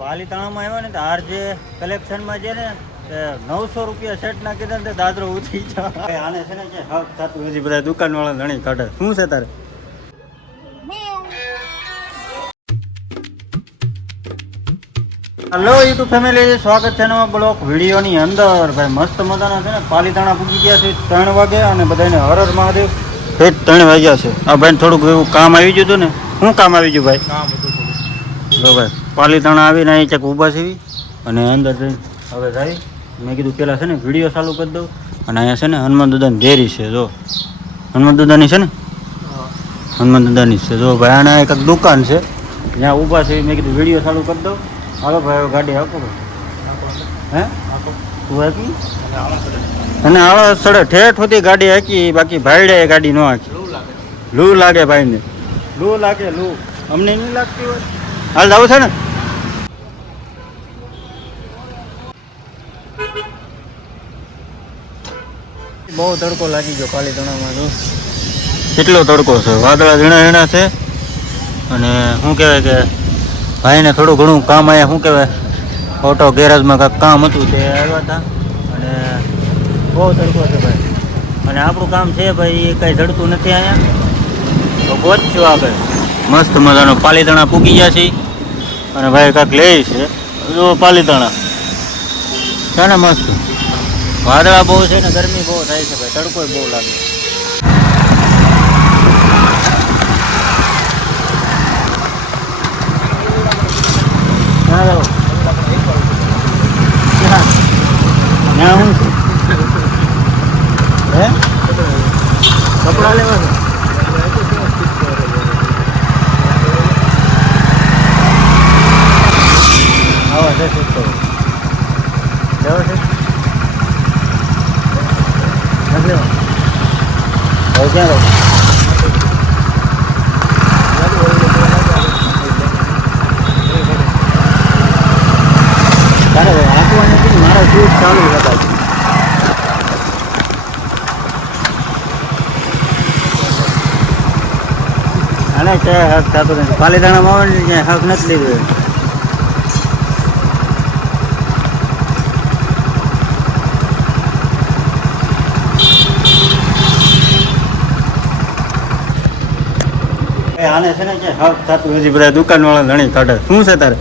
પાલીતાણામાં આવ્યો ને તો આરજે કલેક્શનમાં છે ને 900 રૂપિયા સેટ ના કીધા ને દાદરો ઉઠી જાય. આને છે ને કે હક થતું હજી બધા દુકાનવાળા ધણી કાઢે. શું છે તારે? હેલો યુટ્યુબ ફેમિલી, સ્વાગત છે નવા બ્લોગ વિડીયોની અંદર. ભાઈ મસ્ત મજાના છે ને પાલીતાણા પૂગી ગયા છે 3 વાગે અને બધાને હરર મહાદેવ. 3 વાગ્યા છે. આ ભાઈ થોડુંક એવું કામ આવી ગયું હતું ને. શું કામ આવી ગયું ભાઈ? કામ હતું થોડું. જો ભાઈ પાલીતાણા આવીને અહીં ચક ઊભા છે અને અંદર જઈને હવે જાય. મેં કીધું પેલા છે ને વિડીયો ચાલુ કરી દઉં. અને અહીંયા છે ને હનુમાન દાદાની ડેરી છે. જો હનુમાન દાદાની છે ને, હનુમાન દાદાની છે. જો ભાઈ આના એક દુકાન છે ત્યાં ઊભા છે. મેં કીધું વિડીયો ચાલુ કરી દઉં. હાલો ભાઈ ગાડી આપો. હે તું હાકી અને આવા સડે ઠેઠ હોતી ગાડી હાકી. બાકી ભાઈડે ગાડી ન હાકી. લૂ લાગે ભાઈને. લૂ લાગે લૂ. અમને નહીં લાગતી હોય. હાલ જવું છે ને. બહુ તડકો લાગી ગયો પાલીતાણામાં. જો કેટલો તડકો છે. વાદળા ઝીણા ઝીણા છે. અને શું કહેવાય કે ભાઈને થોડું ઘણું કામ આવ્યા. શું કહેવાય ઓટો ગેરેજમાં કાંઈક કામ હતું તે આવ્યા હતા. અને બહુ તડકો છે ભાઈ. અને આપણું કામ છે ભાઈ એ કાંઈ જડતું નથી અહીંયા. તો ગોતશું આગળ. મસ્ત મજાનો પાલીતાણા પૂગી ગયા છે. અને ભાઈ કાંઈક લે છે. જો પાલીતાણા છે ને મસ્ત. વાદળા બહુ છે ને ગરમી બહુ થાય છે ભાઈ. તડકો બહુ લાગે. ત્યાં શું છે? હે કપડા લેવા છે? આવો છે શું કરો? લેવો છે? નથી લેવો? હવે ક્યાં રહો? તારે આંકવા નથી. મારા શૂટ ચાલુ હતા. આને ક્યાંય હક થતો નથી. પાલીતાણામાં આવે ને ક્યાંય હક નથી લીધું. આને છે ને ક્યાંય હક થતું હજી બધા દુકાનવાળા ધણી કાઢે. શું છે તારે?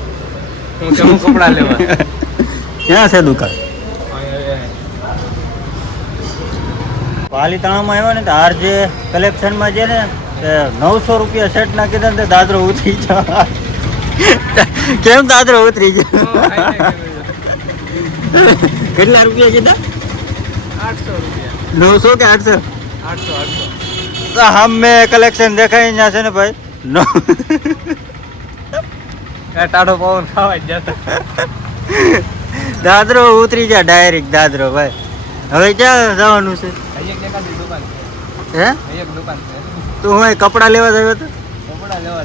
કપડા લેવા. ક્યાં છે દુકાન? પાલીતાણામાં આવ્યો ને તો આરજે કલેક્શનમાં છે ને 900 રૂપિયા સેટ ના કીધા ને દાદરો ઉતરી જાય. કેમ દાદરો ઉતરી જાય? કેટલા રૂપિયા કીધા? 800 રૂપિયા. 900 કે 800? 800. હમે કલેક્શન દેખાય ત્યાં છે ને ભાઈ ટાઢો પવન ખાવા જ જતા. દાદરો ઉતરી જાય ડાયરેક્ટ દાદરો ભાઈ. હવે ક્યાં જવાનું છે? હે તું હું કપડા લેવા આવ્યો હતો? કપડા લેવા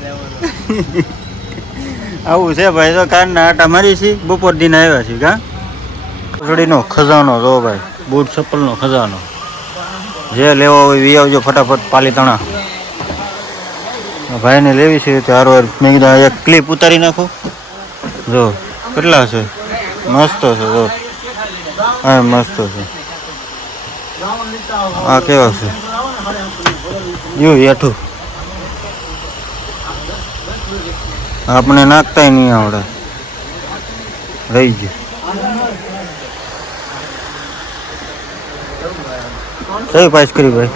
આવું છે ભાઈ. તો કારના આટા મારી છે. બપોર દિન આવ્યા છે. કા જોડીનો ખજાનો જો ભાઈ. બૂટ ચપ્પલનો ખજાનો. જે લેવા હોય વી આવજો ફટાફટ પાલીતાણા. ભાઈને લેવી છે તો હારો. મેં કીધું એક ક્લિપ ઉતારી નાખો. જો કેટલા છે. મસ્ત છે. જો હા મસ્ત છે. આ કેવા છે? યુ હેઠું આપણે નાખતા નહીં આવડે. રહી ગયું. કઈ પાસ કરી ભાઈ?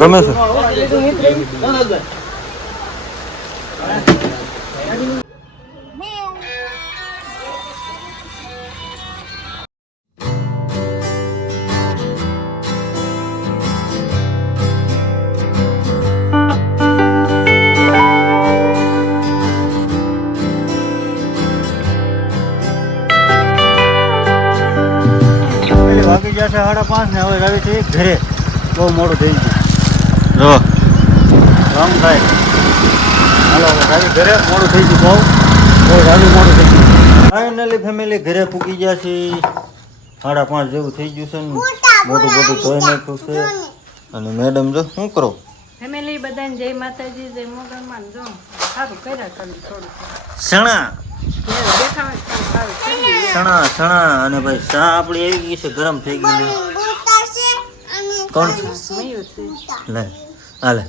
ગમે છે? વાગી ગયા છે 5:30 ને હવે આવી છે ઘરે. બહુ મોડું થઈ ગયું. જો રામ થાય. હાલો આવી ઘરે. મોડું થઈ ગયું. બહુ રાવી મોડું થઈ ગયું. ફાઇનલી ફેમિલી ઘરે પૂગી ગયા છે. 5:30 જેવું થઈ ગયું છે ને. મોટું ધોઈ નાખ્યું છે. અને મેડમ જો શું કરો? ફેમિલી બધાને જય માતાજી જય મોગલમાં જો સારું કર્યા કર્યું થોડું સણા દેખાવે પણ સારું કરી દીધું. સણા સણા અને ભાઈ ચા આપણી આવી ગઈ છે ગરમ થઈ ગઈ કોણ મયુર છે. લે હાલે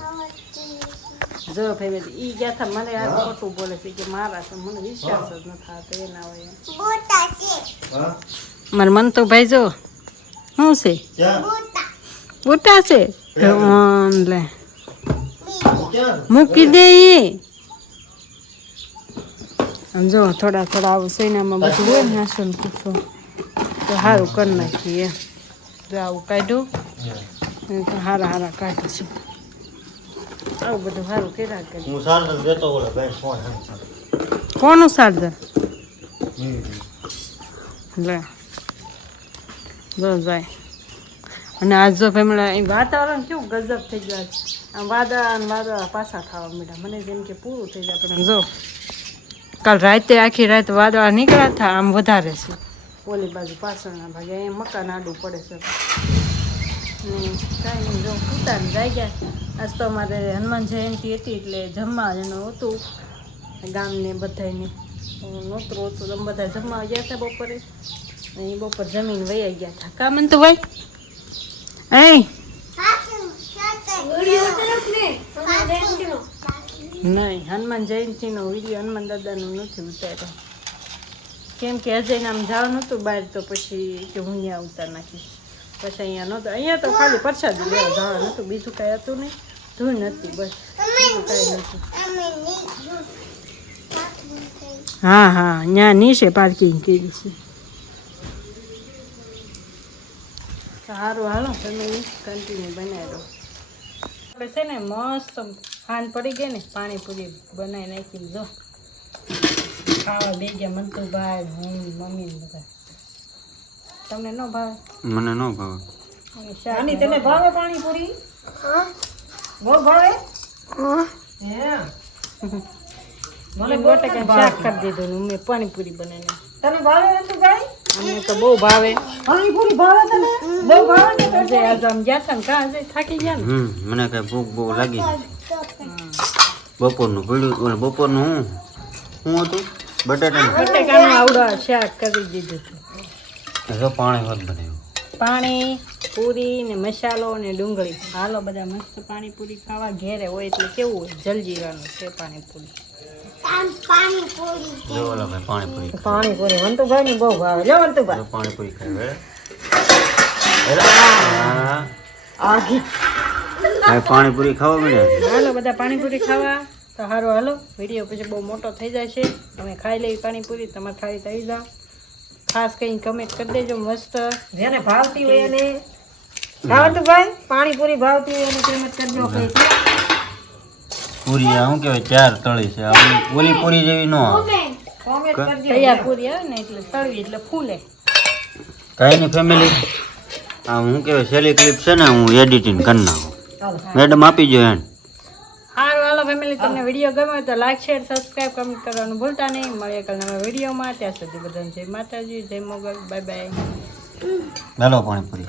જો ફેમિલી ઈ ગયા હતા મને આ ખોટું બોલે છે કે મારા છે મને વિશ્વાસ જ ન થતો એના હોય મારે મન તો ભાઈ જો શું છે બુટા છે લે મૂકી દે ઈ આમ જો થોડા થોડા આવું સૈનામાં બધું હોય ને હાસો ને પૂછો તો સારું કરી નાખીએ જો આવું કાઢ્યું તો હારા હારા કાઢીશું આવું બધું સારું કર્યા કરી હું સારલ દેતો ઓલે ભાઈ ફોન કોનું ચાર્જર લે જો જાય અને આજ જો ફેમિલી વાતાવરણ કેવું ગજબ થઈ ગયું આજ આમ વાદળા ને વાદળા પાછા ખાવા મળ્યા મને જેમ કે પૂરું થઈ જાય પણ જો કાલ રાતે આખી રાત વાદળા નીકળ્યા હતા આમ વધારે છે ઓલી બાજુ પાછળના ભાગે અહીંયા મકાન આડું પડે છે ને કાંઈ નહીં જો ઉતાર જાય ગયા આજ તો અમારે હનુમાન જયંતિ હતી એટલે જમવા એનું હતું ગામને બધાને નહોતું હતું તમે બધા જમવા ગયા હતા બપોરે અને બપોર જમીન વહી ગયા હતા કા મન તો ભાઈ નહીં હનુમાન જયંતિનો વિડીયો હનુમાન દાદાનો નથી ઉતાર્યો કેમ કે અજય આમ જવાનું હતું બહાર તો પછી કે હું અહીંયા ઉતાર નાખીશ પછી અહીંયા નહોતું અહીંયા તો ખાલી પ્રસાદી લેવા જવાનું હતું બીજું કાંઈ હતું નહીં ધૂળ નથી બસ બીજું કાંઈ નથી હા હા ત્યાં નીચે પાર્કિંગ કરી છે સારું હાલો તમે કન્ટિન્યુ બનાવી દો આપણે છે ને મસ્ત ખાંડ પડી ગઈ ને પાણીપુરી બનાવી નાખી જો ખાવા બે ગયા મંતુભાઈ હું મમ્મી બધા તમને ન ભાવે મને ન ભાવે શાની તને ભાવે પાણીપુરી બહુ ભાવે મને બટાકા શાક કરી દીધું ને મેં પાણીપુરી બનાવીને તને ભાવે મંતુભાઈ અમને તો બહુ ભાવે પાણીપુરી ભાવે તને બહુ ભાવે ને આજે આમ ગયા હતા ને કાં આજે થાકી ગયા ને મને કઈ ભૂખ બહુ લાગી બપોરનું પડ્યું બપોરનું હું હતું બટાકાનું આવડા શાક કરી દીધું હતું પાણી હોત બનાવ્યું પાણી પૂરી ને મસાલો ને ડુંગળી હાલો બધા મસ્ત પાણીપુરી ખાવા ઘેરે હોય એટલે કેવું હોય જલજીરાનું છે પાણીપુરી પાણીપુરી વંતુભાઈ ની બહુ ભાવે લે વંતુભાઈ પાણીપુરી ખાય પાણીપુરી ખાવા મળ્યા હાલો બધા પાણીપુરી ખાવા તો સારું હાલો વિડીયો પછી બહુ મોટો થઈ જાય છે અમે ખાઈ લઈએ પાણીપુરી તમારે ખાઈ થઈ જાઓ ખાસ કઈ કમેન્ટ કરી દેજો મસ્ત જેને ભાવતી હોય એને ભાઈ પાણીપુરી ભાવતી હોય એને કમેન્ટ કરજો પૂરી શું કહેવાય ચાર તળી છે ઓલી પૂરી જેવી ન આવે તૈયાર પૂરી આવે ને એટલે તળવી એટલે ફૂલે કઈ નહીં ફેમિલી આ શું કહેવાય સેલી ક્લિપ છે ને હું એડિટિંગ કરી નાખું મેડમ આપી જો એન્ડ સારું હાલો ફેમિલી તમને વિડીયો ગમે તો લાઈક શેર સબસ્ક્રાઈબ કમેન્ટ કરવાનું ભૂલતા નહીં મળીએ કાલ નવા વિડીયોમાં ત્યાં સુધી બધાને જય માતાજી જય મોગલ બાય બાય ચાલો પાણીપુરી